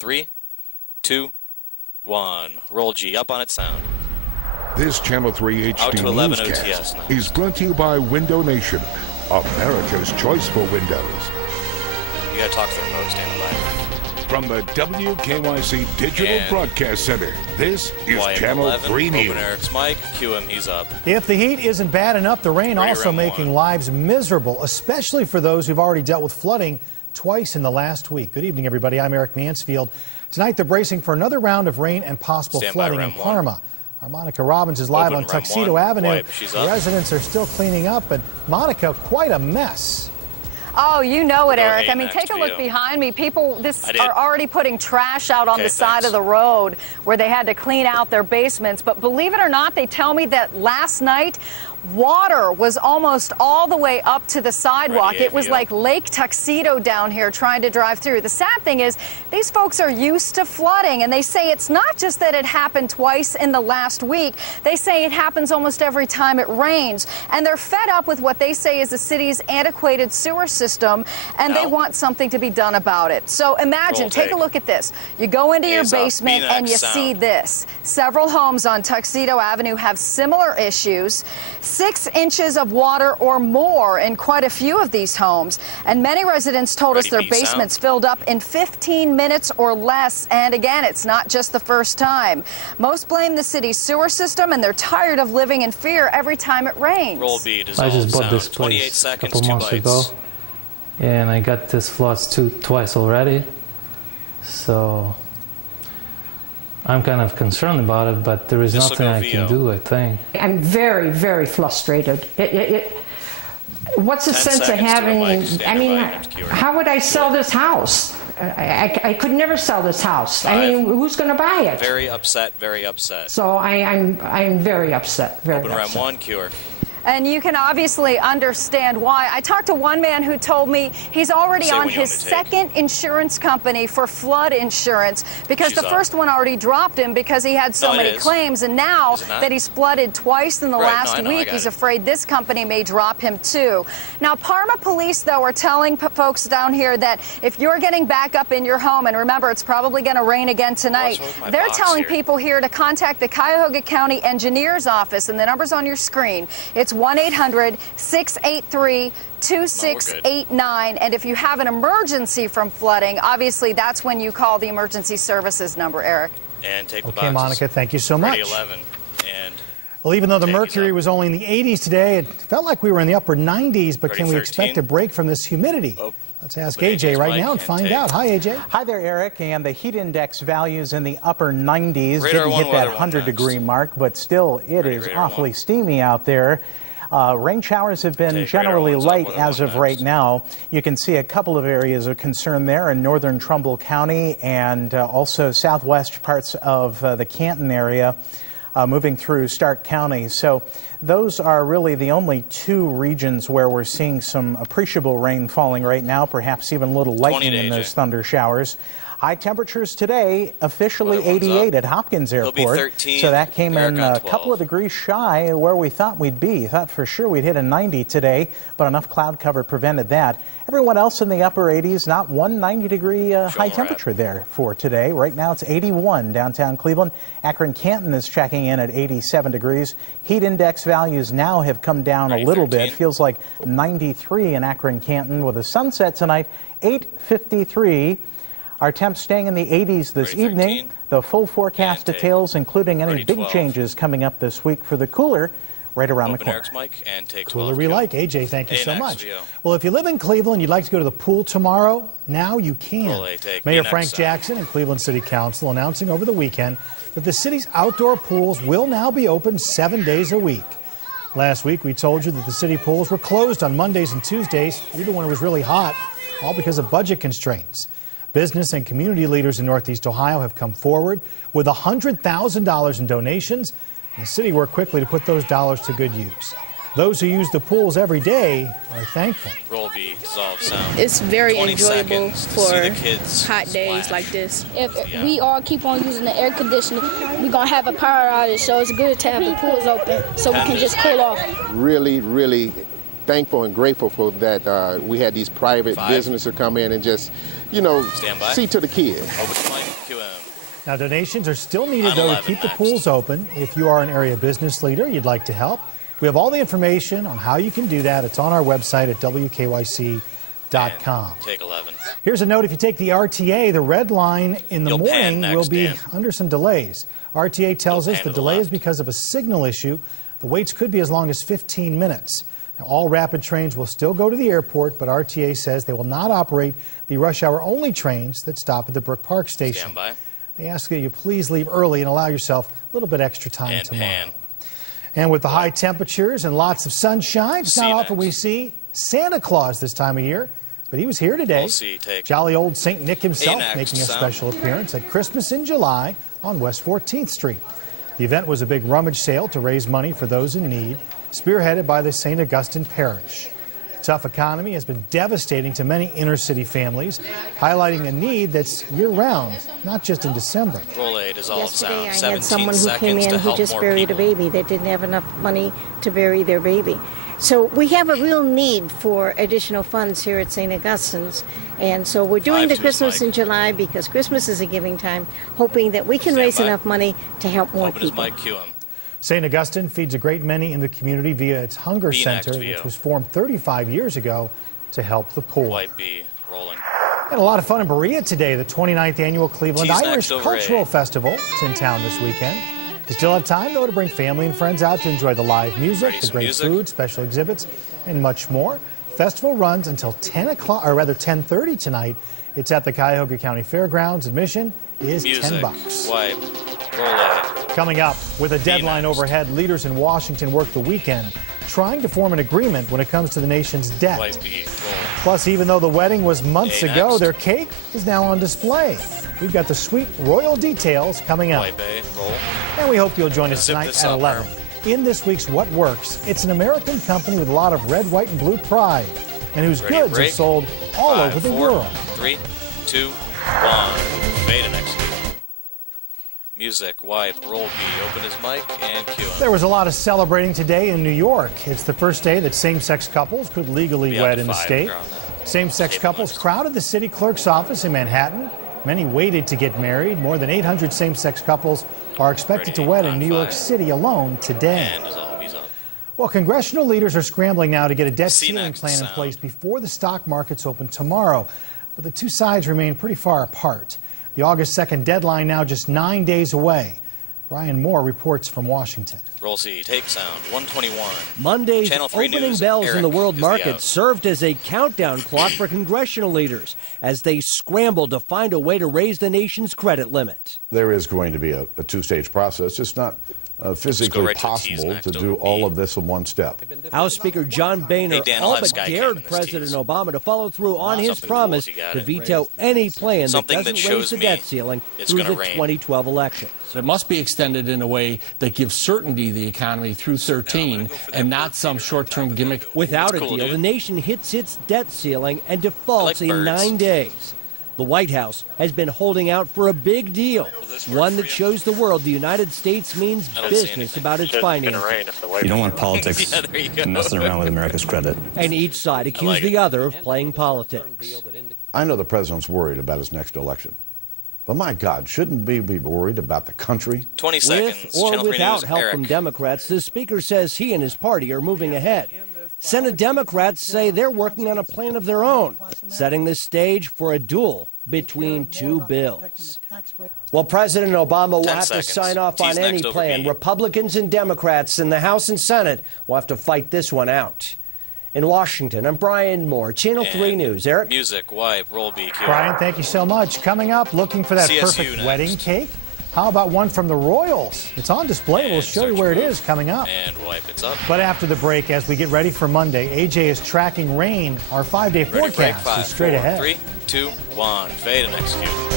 3, 2, 1. Roll G up on its sound. This Channel 3 HD newscast is brought to you by Window Nation, America's choice for windows. You gotta talk to the remote, stand by. From the WKYC Digital Broadcast Center, this is Channel 11, 3 News. Open Eric's mic, cue him, he's up. If the heat isn't bad enough, the rain also making lives miserable, especially for those who've already dealt with flooding twice in the last week. Good evening, everybody. I'm Eric Mansfield. Tonight, they're bracing for another round of rain and possible flooding in Parma. Our Monica Robbins is live on Tuxedo Avenue. Residents are still cleaning up, and Monica, quite a mess. Oh, you know it, Eric. I mean, take a look behind me. People are already putting trash out on the side of the road where they had to clean out their basements. But believe it or not, they tell me that last night, water was almost all the way up to the sidewalk. It was like Lake Tuxedo down here trying to drive through. The sad thing is these folks are used to flooding, and they say it's not just that it happened twice in the last week. They say it happens almost every time it rains, and they're fed up with what they say is the city's antiquated sewer system, and they want something to be done about it. So imagine, take a look at this. You go into your basement and you see this. Several homes on Tuxedo Avenue have similar issues. 6 inches of water or more in quite a few of these homes. And many residents told us their basements filled up in 15 minutes or less. And again, it's not just the first time. Most blame the city's sewer system, and they're tired of living in fear every time it rains. Roll B, I just bought this place a couple months ago, and I got this floods twice already. So I'm kind of concerned about it, but there is nothing I can do, I think. I'm very, very frustrated. What's the sense of having, I mean, how would I sell this house? I could never sell this house. I mean, who's going to buy it? Very upset, very upset. So I'm very upset, very upset. Open round 1, cure. And you can obviously understand why. I talked to one man who told me he's already on his second insurance company for flood insurance because the first one already dropped him because he had so many claims. And now that he's flooded twice in the last week, he's afraid this company may drop him too. Now, Parma police, though, are telling folks down here that if you're getting back up in your home, and remember, it's probably going to rain again tonight, they're telling people here to contact the Cuyahoga County Engineer's Office, and the number's on your screen. It's 1-800-683-2689. And if you have an emergency from flooding, obviously that's when you call the emergency services number, Eric. And take the Okay, Monica, thank you so much. 11. And well, even though the mercury was only in the 80s today, it felt like we were in the upper 90s, but can we expect a break from this humidity? Let's ask AJ right now and find out. Hi, AJ. Hi there, Eric. And the heat index values in the upper 90s. Didn't hit that 100-degree mark, but still it is awfully steamy out there. Rain showers have been generally light as of right now. You can see a couple of areas of concern there in northern Trumbull County and also southwest parts of the Canton area moving through Stark County. So those are really the only 2 regions where we're seeing some appreciable rain falling right now, perhaps even a little lightning in those thunder showers. High temperatures today, officially 88 at Hopkins Airport. So that came in a couple of degrees shy of where we thought we'd be. Thought for sure we'd hit a 90 today, but enough cloud cover prevented that. Everyone else in the upper 80s, not one 90-degree high temperature there for today. Right now it's 81 downtown Cleveland. Akron-Canton is checking in at 87 degrees. Heat index values now have come down a little bit. Feels like 93 in Akron-Canton with a sunset tonight, 8:53. Our temps staying in the 80s this evening. The full forecast details, including any big changes coming up this week for the cooler, right around the corner. Cooler we like. AJ, thank you so much. Well, if you live in Cleveland, you'd like to go to the pool tomorrow, now you can. Mayor Frank Jackson and Cleveland City Council announcing over the weekend that the city's outdoor pools will now be open 7 days a week. Last week, we told you that the city pools were closed on Mondays and Tuesdays, even when it was really hot, all because of budget constraints. Business and community leaders in Northeast Ohio have come forward with $100,000 in donations, and the city worked quickly to put those dollars to good use. Those who use the pools every day are thankful. Roll B, dissolve sound. It's very enjoyable for hot days like this. If we all keep on using the air conditioning, we're going to have a power outage, so it's good to have the pools open so we can just cool off. Really, really thankful and grateful for that we had these private businesses come in and just, you know, see to the kids. QM. Now, donations are still needed, though, to keep the pools open. If you are an area business leader, you'd like to help. We have all the information on how you can do that. It's on our website at WKYC.com. Take 11. Here's a note. If you take the RTA, the red line in the morning will be under some delays. RTA tells us the delay is because of a signal issue. The waits could be as long as 15 minutes. Now, all rapid trains will still go to the airport, but RTA says they will not operate the rush hour only trains that stop at the Brook Park station. Stand by. They ask that you please leave early and allow yourself a little bit extra time tomorrow. And with the high temperatures and lots of sunshine, it's not often we see Santa Claus this time of year, but he was here today. We'll see. Jolly old Saint Nick himself making a special appearance at Christmas in July on West 14th Street. The event was a big rummage sale to raise money for those in need, spearheaded by the St. Augustine Parish. The tough economy has been devastating to many inner-city families, highlighting a need that's year-round, not just in December. Roll 8 is all of sound. Yesterday I had someone who came in who just buried a baby that didn't have enough money to bury their baby. So we have a real need for additional funds here at St. Augustine's, and so we're doing the Christmas in July because Christmas is a giving time, hoping that we can raise enough money to help more people. St. Augustine feeds a great many in the community via its Hunger Center, which was formed 35 years ago to help the poor. White B rolling. Had a lot of fun in Berea today. The 29th annual Cleveland Irish Cultural Festival is in town this weekend. You still have time, though, to bring family and friends out to enjoy the live music, the great food, special exhibits, and much more. The festival runs until 10 o'clock, or rather 10:30 tonight. It's at the Cuyahoga County Fairgrounds. Admission is $10. White. Roll 8. Coming up, with a deadline overhead, leaders in Washington work the weekend, trying to form an agreement when it comes to the nation's debt. White B. Plus, even though the wedding was months ago, their cake is now on display. We've got the sweet royal details coming up. And we hope you'll join us tonight at 11. In this week's What Works, it's an American company with a lot of red, white, and blue pride, and whose goods are sold all over the world. 3, 2, 1. Fade and execute. Music, wipe, roll B, open his mic, and cue him. There was a lot of celebrating today in New York. It's the first day that same-sex couples could legally wed in the state. Same-sex couples crowded the city clerk's office in Manhattan. Many waited to get married. More than 800 same-sex couples are expected to wed in New York City alone today. Well, congressional leaders are scrambling now to get a debt ceiling plan in place before the stock markets open tomorrow. But the two sides remain pretty far apart. The August 2nd deadline now just 9 days away. Brian Moore reports from Washington. Roll C, take sound, 121. Monday's opening bells in the world market served as a countdown clock for congressional leaders as they scrambled to find a way to raise the nation's credit limit. There is going to be a two-stage process. It's not physically possible to do all of this in one step. House Speaker John Boehner all but dared President Obama to follow through on his promise to veto any plan that doesn't raise the debt ceiling through the 2012 election. It must be extended in a way that gives certainty to the economy through 13 and not some short-term gimmick. Without a deal, the nation hits its debt ceiling and defaults in 9 days. The White House has been holding out for a big deal, one that shows the world the United States means business about its finances. You don't want politics messing around with America's credit. And each side accused the other of playing politics. I know the president's worried about his next election. But my God, shouldn't we be worried about the country? 20 seconds. With or without help from Democrats, the Speaker says he and his party are moving ahead. Senate Democrats say they're working on a plan of their own, setting the stage for a duel between two bills. Well, President Obama will have to sign off on any plan. Republicans and Democrats in the House and Senate will have to fight this one out. In Washington, I'm Brian Moore, Channel 3 News. Eric? Music, wipe, roll B. Brian, thank you so much. Coming up, looking for that perfect wedding cake. How about one from the Royals? It's on display. We'll show you where it is coming up. And wipe, it's up. But after the break, as we get ready for Monday, AJ is tracking rain. Our 5-day forecast is straight ahead. 3, 2, 1. Fade and execute.